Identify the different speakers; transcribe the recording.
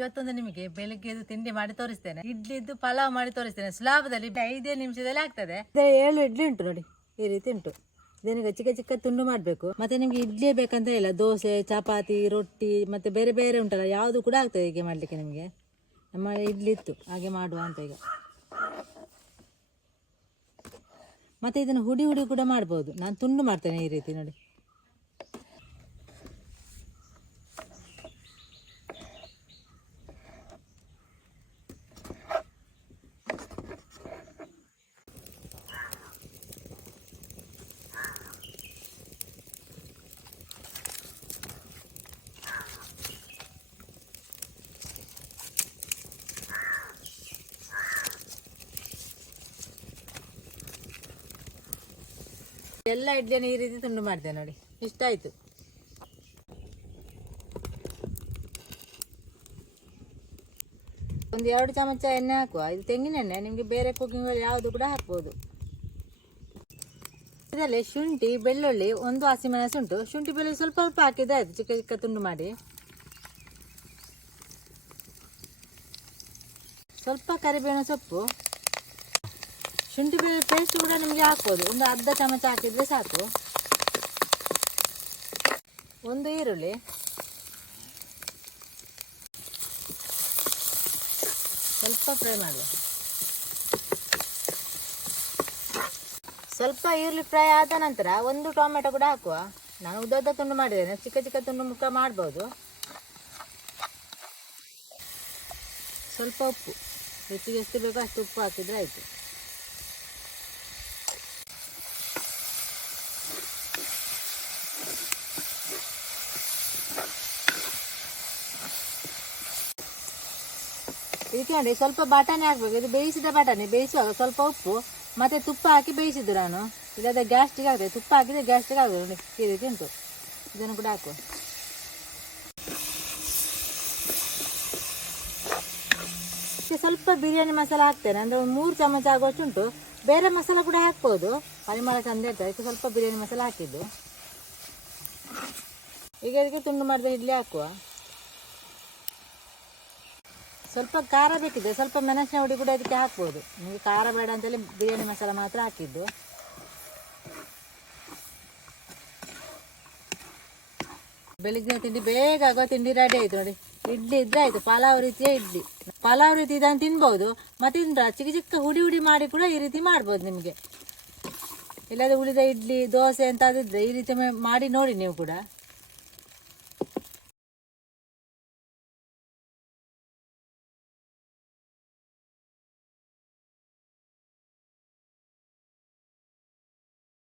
Speaker 1: ಇವತ್ತೊಂದು ನಿಮಗೆ ಬೆಳಿಗ್ಗೆದು ತಿಂಡಿ ಮಾಡಿ ತೋರಿಸ್ತೇನೆ. ಇಡ್ಲಿದ್ದು ಪಲಾವ್ ಮಾಡಿ ತೋರಿಸ್ತೇನೆ. ಸ್ಲಾಬದಲ್ಲಿ ಐದೇ ನಿಮಿಷದಲ್ಲಿ ಆಗ್ತದೆ. ಏಳು ಇಡ್ಲಿ ಉಂಟು ನೋಡಿ, ಈ ರೀತಿ ಉಂಟು. ಇದನ್ನೀಗ ಚಿಕ್ಕ ಚಿಕ್ಕ ತುಂಡು ಮಾಡಬೇಕು. ಮತ್ತೆ ನಿಮ್ಗೆ ಇಡ್ಲಿ ಬೇಕಂತ ಇಲ್ಲ, ದೋಸೆ, ಚಪಾತಿ, ರೊಟ್ಟಿ, ಮತ್ತೆ ಬೇರೆ ಬೇರೆ ಉಂಟಲ್ಲ, ಯಾವುದು ಕೂಡ ಆಗ್ತದೆ ಹೀಗೆ ಮಾಡಲಿಕ್ಕೆ ನಿಮಗೆ. ನಮ್ಮ ಇಡ್ಲಿ ಇತ್ತು, ಹಾಗೆ ಮಾಡುವ ಅಂತ ಈಗ. ಮತ್ತೆ ಇದನ್ನು ಹುಡಿ ಹುಡಿ ಕೂಡ ಮಾಡ್ಬೋದು. ನಾನು ತುಂಡು ಮಾಡ್ತೇನೆ ಈ ರೀತಿ ನೋಡಿ. ಎಲ್ಲ ಇಡ್ಲಿಯನ್ನು ಈ ರೀತಿ ತುಂಡು ಮಾಡಿದೆ ನೋಡಿ. ಇಷ್ಟ ಆಯ್ತು. ಒಂದು ಎರಡು ಚಮಚ ಎಣ್ಣೆ ಹಾಕುವ. ಇದು ತೆಂಗಿನ ಎಣ್ಣೆ, ನಿಮಗೆ ಬೇರೆ ಕುಕಿಂಗ್ ಯಾವುದು ಕೂಡ ಹಾಕ್ಬೋದು. ಇದರಲ್ಲಿ ಶುಂಠಿ, ಬೆಳ್ಳುಳ್ಳಿ, ಒಂದು ಹಸಿಮೆಣಸು ಉಂಟು. ಶುಂಠಿ, ಬೆಳ್ಳುಳ್ಳಿ ಸ್ವಲ್ಪ ಸ್ವಲ್ಪ ಹಾಕಿದ್ರೆ ಆಯ್ತು. ಚಿಕ್ಕ ಚಿಕ್ಕ ತುಂಡು ಮಾಡಿ. ಸ್ವಲ್ಪ ಕರಿಬೇವಿನ ಸೊಪ್ಪು. ಶುಂಠಿ ಬೆಳ್ಳುಳ್ಳಿ ಪೇಸ್ಟ್ ಕೂಡ ನಿಮಗೆ ಹಾಕ್ಬೋದು. ಒಂದು ಅರ್ಧ ಚಮಚ ಹಾಕಿದರೆ ಸಾಕು. ಒಂದು ಈರುಳ್ಳಿ. ಸ್ವಲ್ಪ ಫ್ರೈ ಮಾಡುವ. ಸ್ವಲ್ಪ ಈರುಳ್ಳಿ ಫ್ರೈ ಆದ ನಂತರ ಒಂದು ಟೊಮೆಟೊ ಕೂಡ ಹಾಕುವ. ನಾನು ಉದ್ದ ತುಂಡು ಮಾಡಿದ್ದೇನೆ. ಚಿಕ್ಕ ಚಿಕ್ಕ ತುಂಡು ಮುಖ ಮಾಡ್ಬೋದು. ಸ್ವಲ್ಪ ಉಪ್ಪು. ಹೆಚ್ಚಿಗೆ ಎಷ್ಟು ಬೇಕೋ ಅಷ್ಟು ಉಪ್ಪು ಹಾಕಿದರೆ ಆಯಿತು. ಇದಕ್ಕೆ ನೋಡಿ, ಸ್ವಲ್ಪ ಬಟಾಣಿ ಹಾಕ್ಬೇಕು. ಇದು ಬೇಯಿಸಿದ ಬಟಾಣಿ, ಬೇಯಿಸುವಾಗ ಸ್ವಲ್ಪ ಉಪ್ಪು, ಮತ್ತೆ ತುಪ್ಪ ಹಾಕಿ ಬೇಯಿಸಿದ್ದು ನಾನು. ಇಲ್ಲದ ಗ್ಯಾಸ್ಟಿಗೆ ಆಗ್ತದೆ. ತುಪ್ಪ ಹಾಕಿದ್ರೆ ಗ್ಯಾಸ್ಟಿಗೆ ಆಗ್ತದೆ ನೋಡಿ ರೀತಿ ಉಂಟು ಇದನ್ನು ಕೂಡ ಹಾಕು. ಸ್ವಲ್ಪ ಬಿರಿಯಾನಿ ಮಸಾಲ ಹಾಕ್ತೇನೆ. ಅಂದರೆ ಒಂದು ಮೂರು ಚಮಚ ಆಗುವಷ್ಟು ಉಂಟು. ಬೇರೆ ಮಸಾಲ ಕೂಡ ಹಾಕ್ಬೋದು. ಪರಿಮಳ ಚಂದ ಇರ್ತದೆ ಸ್ವಲ್ಪ ಬಿರಿಯಾನಿ ಮಸಾಲ ಹಾಕಿದ್ದು. ಈಗ ಇದಕ್ಕೆ ತುಂಡು ಮಾಡಿದ ಇಡ್ಲಿ ಹಾಕುವ. ಸ್ವಲ್ಪ ಖಾರ ಬೇಕಿದೆ ಸ್ವಲ್ಪ ಮೆಣಸಿನ ಹುಡಿ ಕೂಡ ಅದಕ್ಕೆ ಹಾಕ್ಬೋದು. ನಿಮಗೆ ಖಾರ ಬೇಡ ಅಂತೇಳಿ ಬಿರಿಯಾನಿ ಮಸಾಲ ಮಾತ್ರ ಹಾಕಿದ್ದು. ಬೆಳಿಗ್ಗೆ ತಿಂಡಿ ಬೇಗ ಆಗೋ ತಿಂಡಿ ರೆಡಿ ಆಯ್ತು ನೋಡಿ. ಇಡ್ಲಿ ಇದ್ರೆ ಆಯ್ತು, ಪಲಾವ್ ರೀತಿಯ ಇಡ್ಲಿ. ಪಲಾವ್ ರೀತಿ ಇದನ್ನು ತಿನ್ಬೋದು, ಮತ್ತೆ ಇಂದ್ರ ಚಿಕ್ಕ ಚಿಕ್ಕ ಹುಡಿ ಹುಡಿ ಮಾಡಿ ಕೂಡ ಈ ರೀತಿ ಮಾಡ್ಬೋದು ನಿಮಗೆ. ಇಲ್ಲದೆ ಉಳಿದ ಇಡ್ಲಿ, ದೋಸೆ ಅಂತ ಅದಿದ್ರೆ ಈ ರೀತಿ ಮಾಡಿ ನೋಡಿ ನೀವು ಕೂಡ.